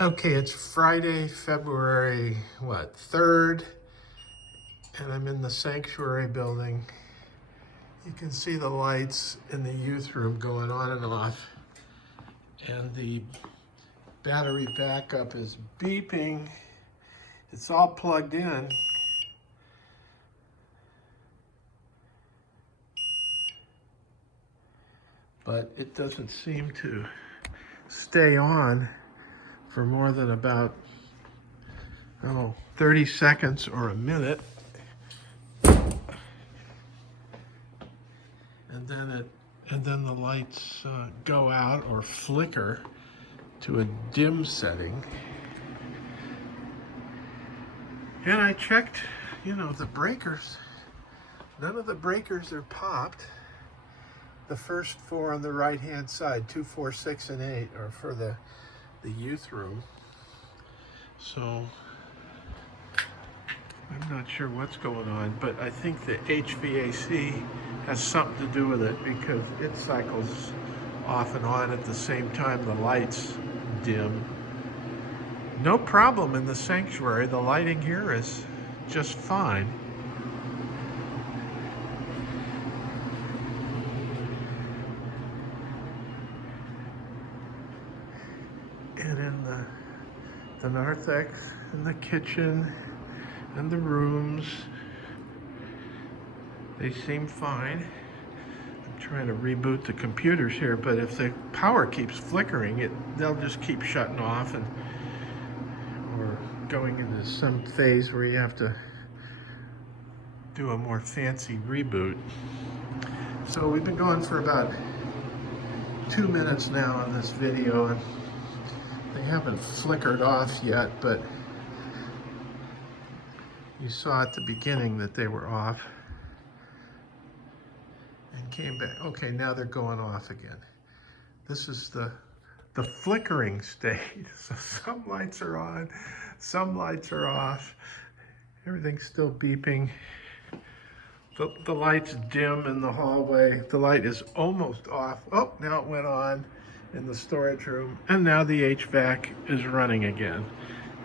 Okay, it's Friday, February, 3rd, and I'm in the sanctuary building. You can see the lights in the youth room going on and off, and the battery backup is beeping. It's all plugged in. But it doesn't seem to stay on for more than about 30 seconds or a minute. And then the lights go out or flicker to a dim setting. And I checked, the breakers. None of the breakers are popped. The first four on the right-hand side, 2, 4, 6, and 8, are for the youth room. So I'm not sure what's going on, but I think the HVAC has something to do with it because it cycles off and on at the same time the lights dim. No problem in the sanctuary. The lighting here is just fine. And in the Narthex, in the kitchen, and the rooms, they seem fine. I'm trying to reboot the computers here, but if the power keeps flickering, they'll just keep shutting off or going into some phase where you have to do a more fancy reboot. So we've been going for about 2 minutes now on this video, and they haven't flickered off yet, but you saw at the beginning that they were off and came back. Okay, now they're going off again. This is the flickering stage. So some lights are on, some lights are off. Everything's still beeping. The light's dim in the hallway. The light is almost off. Oh, now it went on in the storage room. And now the HVAC is running again.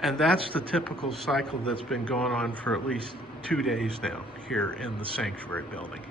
And that's the typical cycle that's been going on for at least 2 days now here in the sanctuary building.